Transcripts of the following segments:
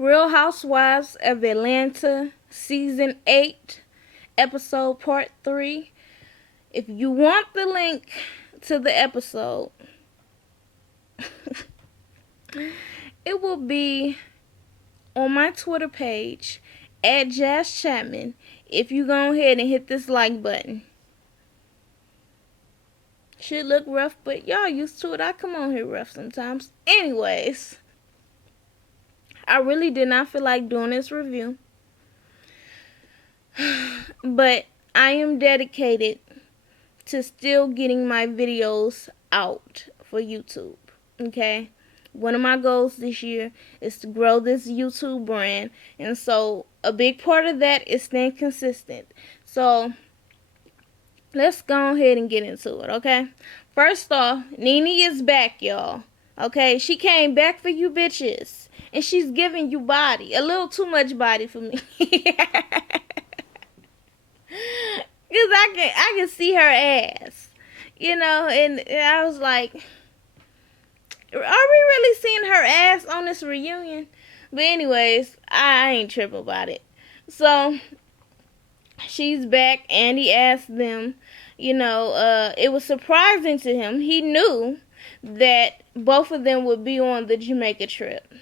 Real Housewives of Atlanta, Season 8, Episode Part 3. If you want the link to the episode, it will be on my Twitter page, @JazzChapman, if you go ahead and hit this like button. Should look rough, but y'all used to it. I come on here rough sometimes. Anyways, I really did not feel like doing this review, but I am dedicated to still getting my videos out for YouTube. Okay? One of my goals this year is to grow this YouTube brand, and so a big part of that is staying consistent. So let's go ahead and get into it, okay? First off, Nene is back, y'all. Okay, she came back for you bitches, and she's giving you body, a little too much body for me. Cause I can see her ass, and I was like, are we really seeing her ass on this reunion? But anyways, I ain't tripping about it. So she's back, and he asked them, it was surprising to him. He knew that both of them would be on the Jamaica trip.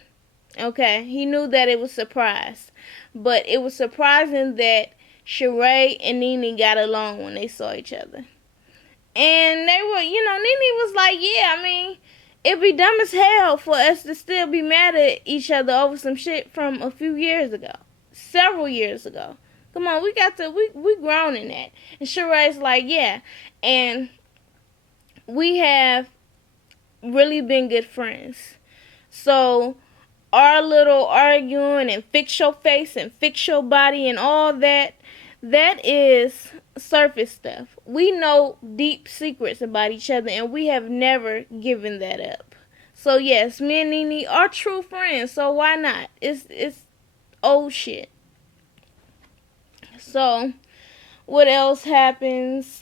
Okay, he knew that it was a surprise, but it was surprising that Sheree and Nene got along when they saw each other. And they were, Nene was like, yeah, I mean, it'd be dumb as hell for us to still be mad at each other over some shit from a few years ago. Several years ago. Come on, we grown in that. And Sheree's like, yeah. And we have really been good friends. So our little arguing and fix your face and fix your body and all that, that is surface stuff. We know deep secrets about each other, and we have never given that up. So yes, me and Nene are true friends, so why not? It's old shit. So what else happens?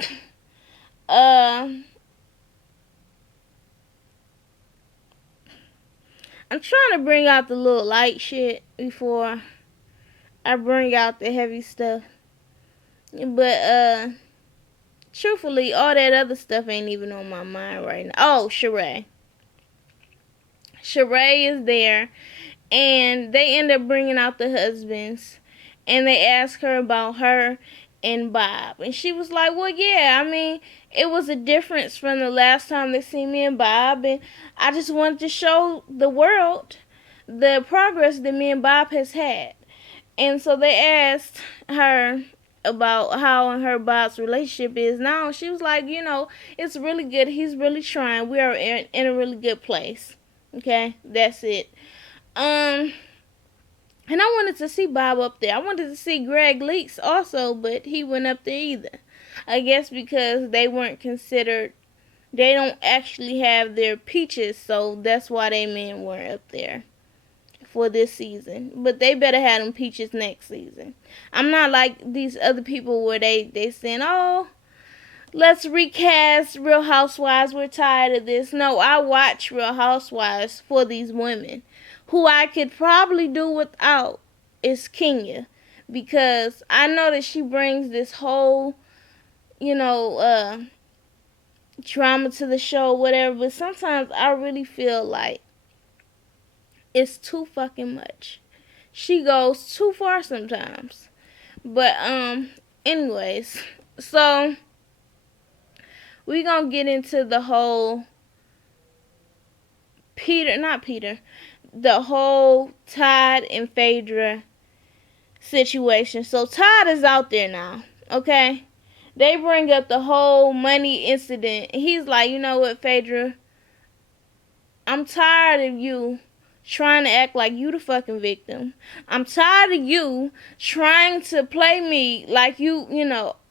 I'm trying to bring out the little light shit before I bring out the heavy stuff. But truthfully, all that other stuff ain't even on my mind right now. Oh, Sheree. Sheree is there, and they end up bringing out the husbands, and they ask her about her and Bob. And she was like, well, yeah, I mean, it was a difference from the last time they seen me and Bob, and I just wanted to show the world the progress that me and Bob has had. And so they asked her about how and her Bob's relationship is now. She was like, it's really good. He's really trying. We are in a really good place. Okay, that's it. And I wanted to see Bob up there. I wanted to see Greg Leaks also, but he wasn't up there either. I guess because they weren't considered, they don't actually have their peaches, so that's why they men weren't up there for this season. But they better have them peaches next season. I'm not like these other people where they saying, oh, let's recast Real Housewives, we're tired of this. No, I watch Real Housewives for these women. Who I could probably do without is Kenya, because I know that she brings this whole, drama to the show, whatever, but sometimes I really feel like it's too fucking much. She goes too far sometimes. But, anyways, so we gonna get into the whole the whole Todd and Phaedra situation. So Todd is out there now, okay? They bring up the whole money incident. He's like, you know what, Phaedra? I'm tired of you trying to act like you the fucking victim. I'm tired of you trying to play me like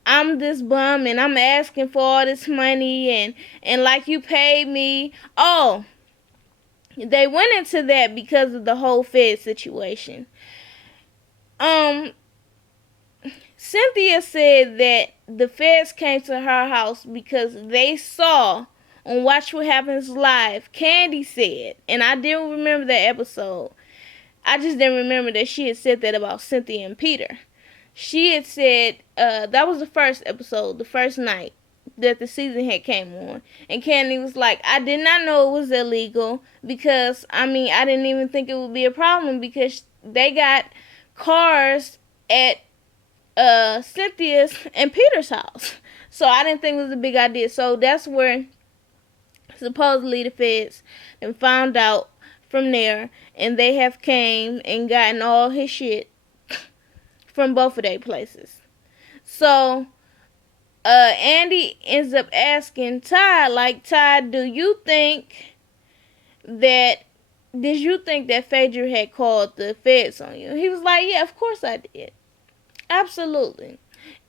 I'm this bum and I'm asking for all this money and like you paid me. Oh, they went into that because of the whole Fed situation. Cynthia said that the feds came to her house because they saw on Watch What Happens Live, Candy said, and I didn't remember that episode, I just didn't remember that she had said that about Cynthia and Peter. She had said, that was the first episode, the first night that the season had came on. And Candy was like, I did not know it was illegal because, I didn't even think it would be a problem because they got cars at Cynthia's and Peter's house. So I didn't think it was a big idea. So that's where supposedly the feds and found out from there, and they have came and gotten all his shit from both of their places. So Andy ends up asking Todd, like, Todd, did you think that Phaedra had called the feds on you? He was like, yeah, of course I did. Absolutely.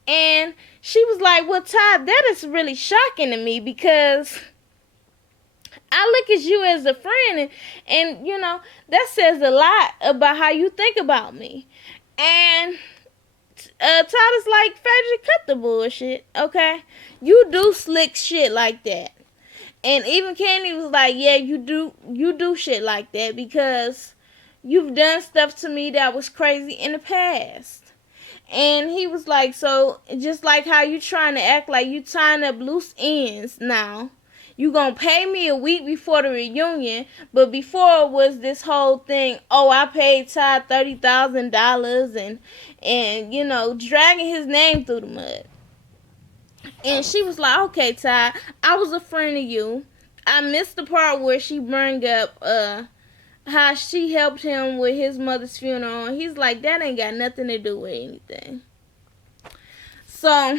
And she was like, well, Todd, that is really shocking to me because I look at you as a friend and you know, that says a lot about how you think about me. And Todd is like, Phaedra, cut the bullshit, okay? You do slick shit like that. And even Candy was like, yeah, you do shit like that because you've done stuff to me that was crazy in the past. And he was like, so just like how you trying to act like you tying up loose ends now, you gonna pay me a week before the reunion, but before it was this whole thing, oh, I paid Todd $30,000 and you know, dragging his name through the mud. And she was like, okay, Todd, I was a friend of you. I missed the part where she bring up how she helped him with his mother's funeral. And he's like, that ain't got nothing to do with anything. So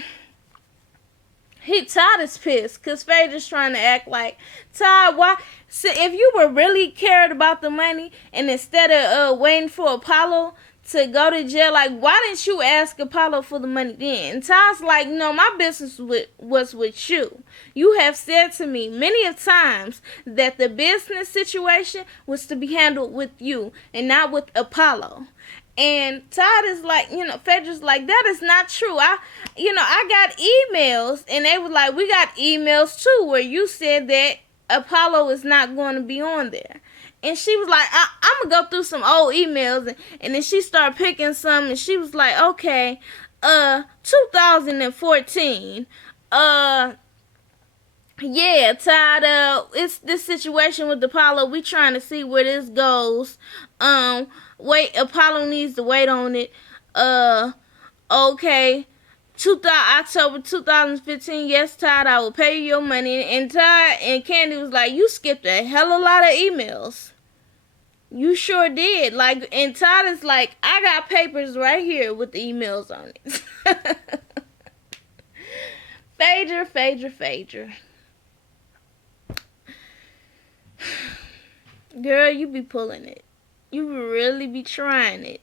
Todd is pissed because Phaedra's trying to act like, Todd, why? So if you were really cared about the money and instead of waiting for Apollo to go to jail, like, why didn't you ask Apollo for the money then? And Todd's like, no, my business was with you. You have said to me many of times that the business situation was to be handled with you and not with Apollo. And Todd is like, you know, Phaedra's like, that is not true. I got emails, and they were like, we got emails too where you said that Apollo is not going to be on there. And she was like, I'm going to go through some old emails. And then she started picking some. And she was like, okay, 2014. Yeah, Todd, it's this situation with Apollo. We trying to see where this goes. Wait, Apollo needs to wait on it. Okay. October 2015, yes, Todd, I will pay you your money. And Todd and Candy was like, you skipped a hell of a lot of emails. You sure did. Like, and Todd is like, I got papers right here with the emails on it. Phaedra. Girl, you be pulling it. You really be trying it.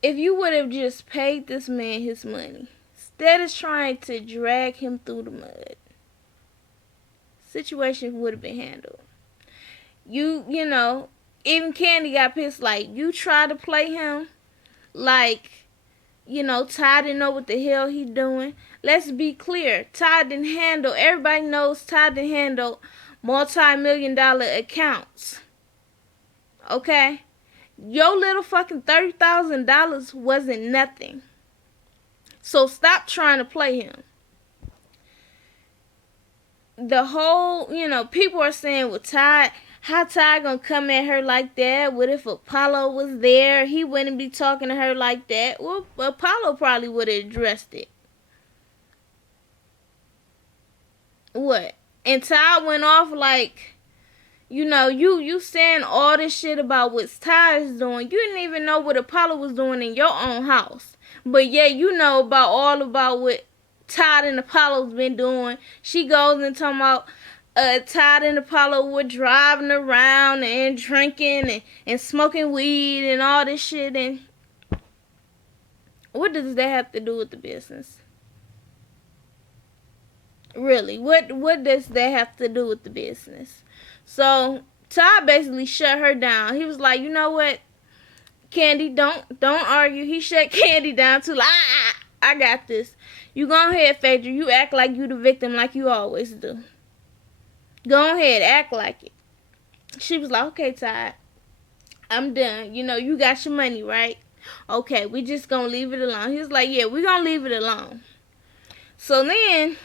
If you would have just paid this man his money, instead of trying to drag him through the mud, situation would have been handled. You know, even Candy got pissed, like, you try to play him like, you know, Todd didn't know what the hell he doing. Let's be clear. Everybody knows Todd didn't handle multi-million-dollar accounts. Okay? Your little fucking $30,000 wasn't nothing. So stop trying to play him. The whole, you know, people are saying, well, Todd, how Todd gonna come at her like that? What if Apollo was there? He wouldn't be talking to her like that. Well, Apollo probably would have addressed it. What? And Todd went off like, you know, you saying all this shit about what Todd is doing. You didn't even know what Apollo was doing in your own house. But yeah, you know all about what Todd and Apollo's been doing. She goes and talking about Todd and Apollo were driving around and drinking and smoking weed and all this shit. And what does that have to do with the business? Really, what does that have to do with the business? So Todd basically shut her down. He was like, you know what, Candy, don't argue. He shut Candy down too. Like, I got this. You go ahead, Phaedra. You act like you the victim like you always do. Go ahead, act like it. She was like, okay, Todd. I'm done. You know, you got your money, right? Okay, we just gonna leave it alone. He was like, yeah, we gonna leave it alone. So then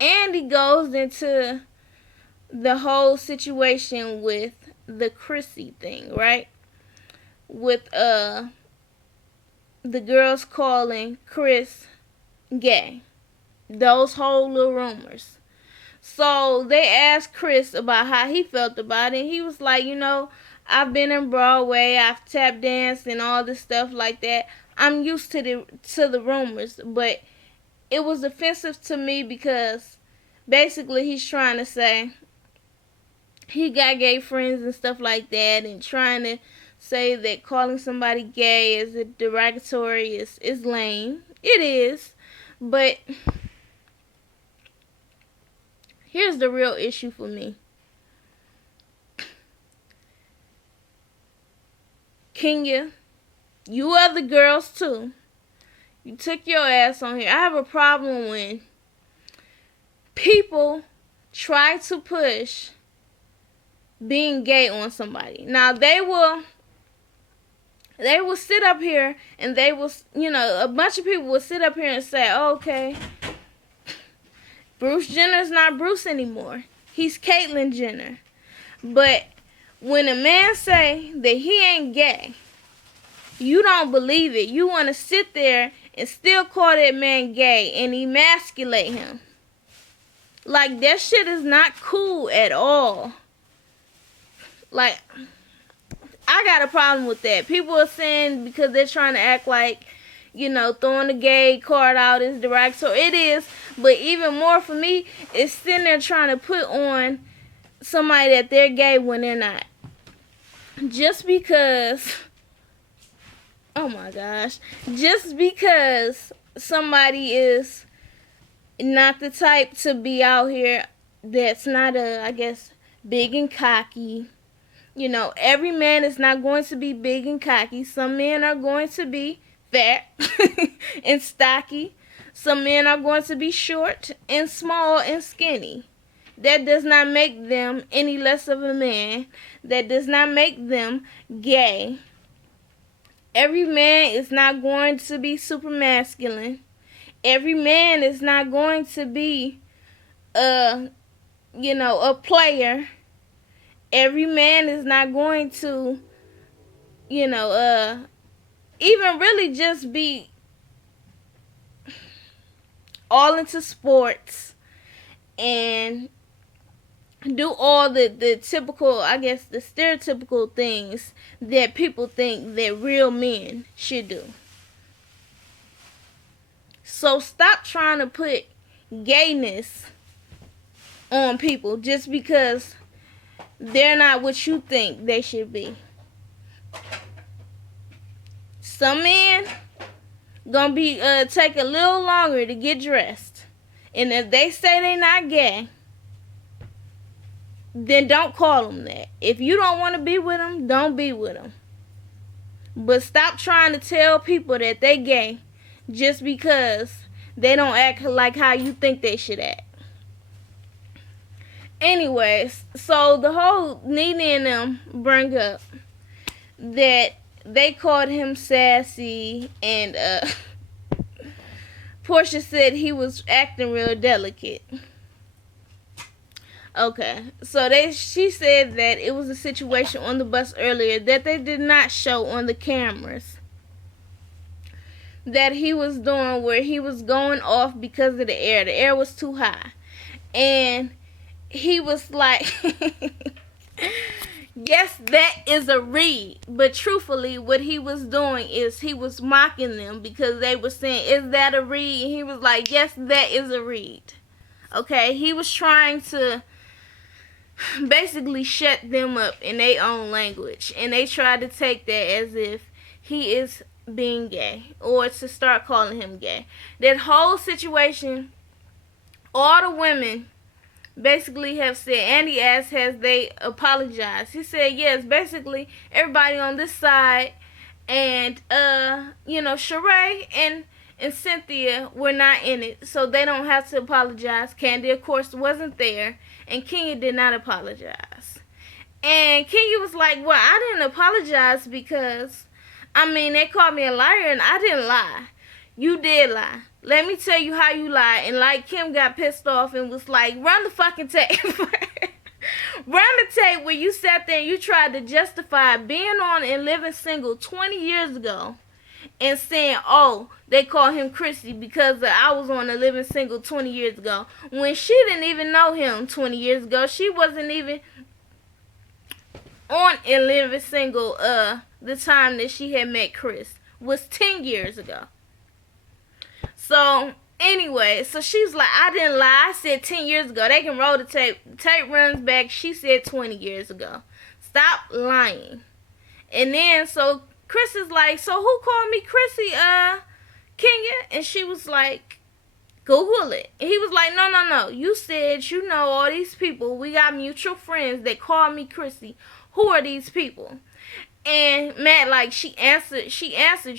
Andy goes into the whole situation with the Chrissy thing, right? With the girls calling Chris gay. Those whole little rumors. So they asked Chris about how he felt about it. He was like, you know, I've been in Broadway, I've tap danced and all this stuff like that. I'm used to the rumors, but it was offensive to me because basically he's trying to say he got gay friends and stuff like that, and trying to say that calling somebody gay is a derogatory is lame. It is, but here's the real issue for me. Kenya, you other girls too. You took your ass on here. I have a problem when people try to push being gay on somebody. Now they will sit up here and they will, you know, a bunch of people will sit up here and say, oh, okay, Bruce Jenner's not Bruce anymore. He's Caitlyn Jenner. But when a man say that he ain't gay, you don't believe it. You want to sit there and still call that man gay and emasculate him. Like, that shit is not cool at all. Like, I got a problem with that. People are saying because they're trying to act like, you know, throwing the gay card out is derogatory. It is, but even more for me is sitting there trying to put on somebody that they're gay when they're not. Just because, oh my gosh, just because somebody is not the type to be out here that's not I guess, big and cocky. You know, every man is not going to be big and cocky. Some men are going to be fat and stocky. Some men are going to be short and small and skinny. That does not make them any less of a man. That does not make them gay. Every man is not going to be super masculine. Every man is not going to be a player. Every man is not going to, even really just be all into sports and do all the typical, I guess, the stereotypical things that people think that real men should do. So stop trying to put gayness on people just because they're not what you think they should be. Some men gonna be take a little longer to get dressed, and if they say they not gay, then don't call them that. If you don't want to be with them, don't be with them. But stop trying to tell people that they gay just because they don't act like how you think they should act. Anyways, so the whole Nene and them bring up that they called him sassy, and Porsha said he was acting real delicate. Okay, so she said that it was a situation on the bus earlier that they did not show on the cameras that he was doing, where he was going off because of the air. The air was too high. And he was like, yes, that is a read. But truthfully, what he was doing is he was mocking them because they were saying, is that a read? And he was like, yes, that is a read. Okay, he was trying to basically shut them up in their own language. And they tried to take that as if he is being gay, or to start calling him gay. That whole situation, all the women basically have said, Andy asked, has they apologized? He said yes. Basically everybody on this side and Sheree and Cynthia were not in it, so they don't have to apologize. Candy, of course, wasn't there, and Kenya did not apologize. And Kenya was like, well, I didn't apologize because, they called me a liar and I didn't lie. You did lie. Let me tell you how you lied. And like Kim got pissed off and was like, run the fucking tape. Run the tape where you sat there and you tried to justify being on and living single 20 years ago and saying, oh, they call him Chrissy because I was on a living single 20 years ago. When she didn't even know him 20 years ago. She wasn't even on and living single the time that she had met Chris. Was 10 years ago. So anyway, so she's like, I didn't lie. I said 10 years ago. They can roll the tape. The tape runs back. She said 20 years ago. Stop lying. And then, so Chris is like, so who called me Chrissy, Kenya? And she was like, Google it. And he was like, no. You said you know all these people. We got mutual friends that call me Chrissy. Who are these people? And Matt, like, she answered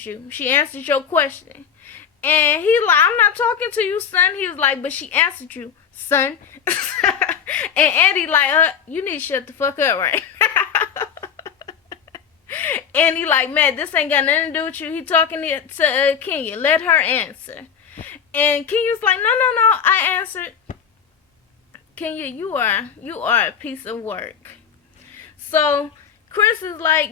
you. She answered your question. And he like, I'm not talking to you, son. He was like, but she answered you, son. And Andy like, you need to shut the fuck up right now. And he like, man, this ain't got nothing to do with you. He talking to Kenya. Let her answer. And Kenya's like, no, I answered. Kenya, you are a piece of work. So Chris is like,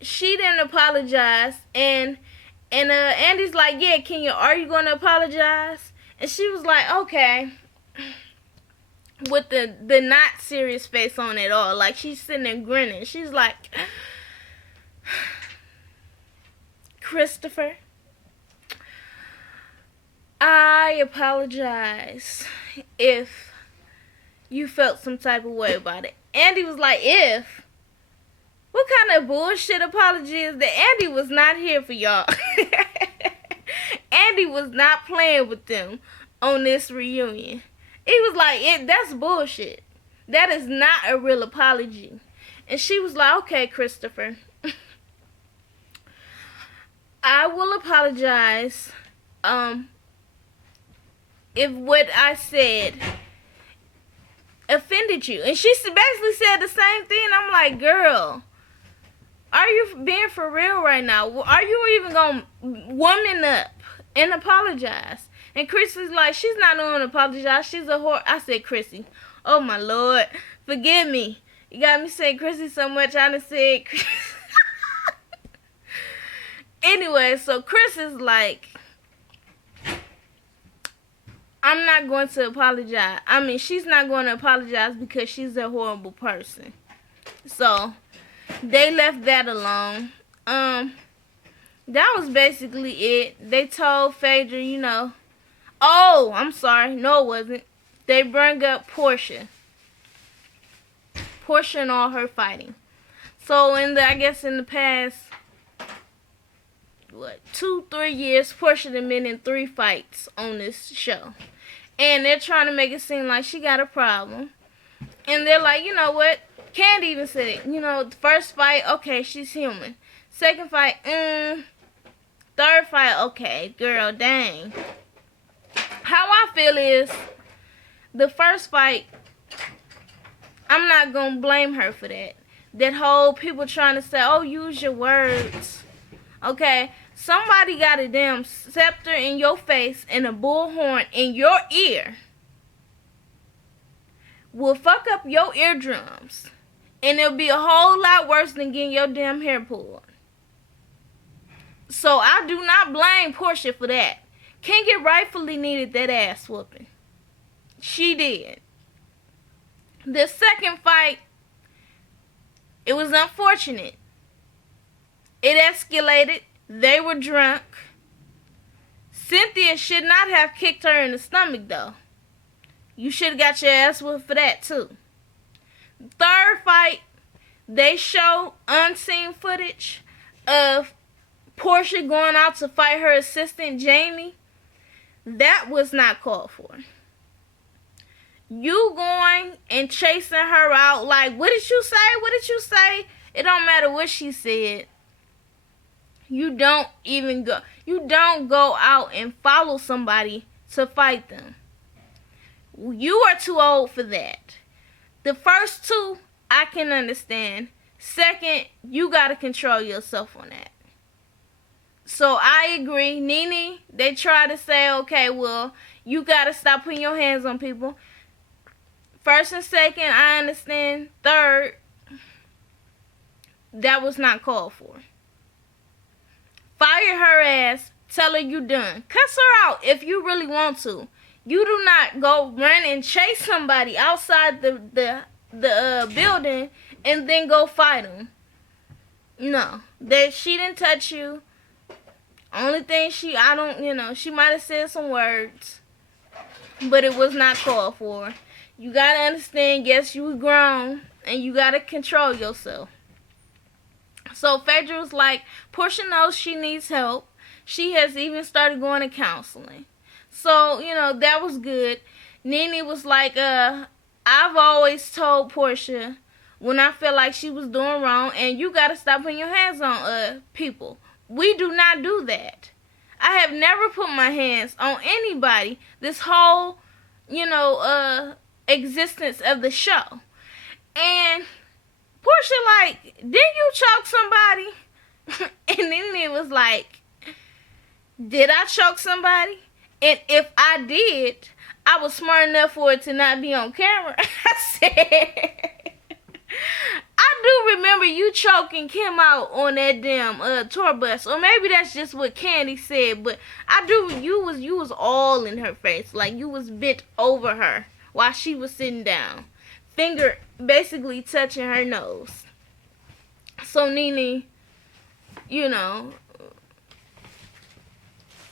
she didn't apologize, and Andy's like, yeah, Kenya, are you gonna apologize? And she was like, okay, with the not serious face on at all. Like, she's sitting there grinning. She's like, Christopher, I apologize if you felt some type of way about it. Andy was like, if? What kind of bullshit apology is that? Andy was not here for y'all. Andy was not playing with them on this reunion. He was like, that's bullshit. That is not a real apology. And she was like, okay, Christopher. I will apologize if what I said offended you. And she basically said the same thing. I'm like, girl, are you being for real right now? Are you even going to woman up and apologize? And Chrissy's like, she's not going to apologize. She's a whore. I said, Chrissy, oh my Lord, forgive me. You got me saying Chrissy so much. I done said Anyway, so Chris is like, I'm not going to apologize. She's not going to apologize because she's a horrible person. So they left that alone. That was basically it. They told Phaedra, oh, I'm sorry. No, it wasn't. They bring up Porsha. Porsha and all her fighting. So in the past, 2-3 years, Porsha done been in 3 fights on this show. And they're trying to make it seem like she got a problem. And they're like, you know what? Candy even said it. The first fight, okay, she's human. Second fight, Third fight, okay, girl, dang. How I feel is, the first fight, I'm not going to blame her for that. That whole people trying to say, oh, use your words. Okay, somebody got a damn scepter in your face and a bullhorn in your ear. Will fuck up your eardrums. And it'll be a whole lot worse than getting your damn hair pulled. So I do not blame Porsha for that. Kenya rightfully needed that ass whooping. She did. The second fight, it was unfortunate. It escalated. They were drunk. Cynthia should not have kicked her in the stomach, though. You should have got your ass whooped for that, too. Third fight, they show unseen footage of Porsha going out to fight her assistant, Jamie. That was not called for. You going and chasing her out like, what did you say? What did you say? It don't matter what she said. You don't even go. You don't go out and follow somebody to fight them. You are too old for that. The first two I can understand. Second, you got to control yourself on that. So I agree. Nene, they try to say, okay, well, you got to stop putting your hands on people. First and second, I understand. Third, that was not called for. Fire her ass. Tell her you done. Cuss her out if you really want to. You do not go run and chase somebody outside the building and then go fight them. No, that she didn't touch you. Only thing she might have said some words, but it was not called for. You gotta understand, yes, you grown, and you gotta control yourself. So Phaedra was like, Porsha knows she needs help. She has even started going to counseling. So, that was good. Nene was like, I've always told Porsha when I feel like she was doing wrong, and you gotta stop putting your hands on people. We do not do that. I have never put my hands on anybody this whole, existence of the show. And Porsha like, didn't you choke somebody? And then it was like, did I choke somebody? And if I did, I was smart enough for it to not be on camera. I said, I do remember you choking Kim out on that damn tour bus, or maybe that's just what Candy said. But you was all in her face, like you was bent over her while she was sitting down, finger basically touching her nose. So Nene,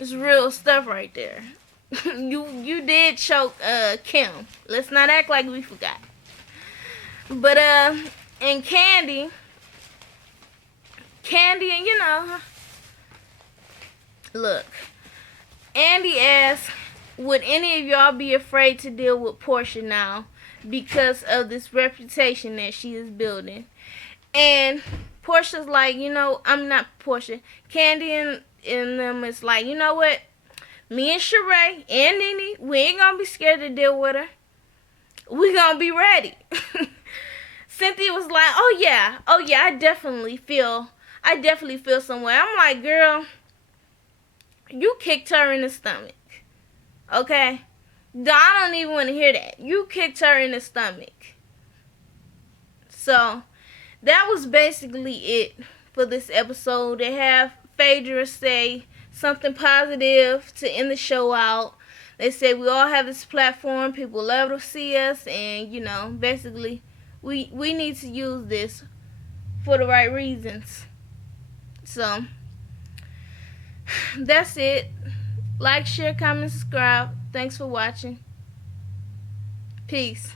it's real stuff right there. you did choke Kim. Let's not act like we forgot. But and Candy, look, Andy asked, would any of y'all be afraid to deal with Porsha now because of this reputation that she is building? And Porsha's like, I'm not Porsha. Candy and them is like, you know what? Me and Sheree and Nene, we ain't gonna be scared to deal with her. We gonna be ready. Cynthia was like, oh yeah, I definitely feel some way. I'm like, girl, you kicked her in the stomach. Okay? I don't even want to hear that. You kicked her in the stomach. So, that was basically it for this episode. They have Phaedra say something positive to end the show out. They say we all have this platform. People love to see us. And, basically, we need to use this for the right reasons. So, that's it. Like, share, comment, subscribe. Thanks for watching. Peace.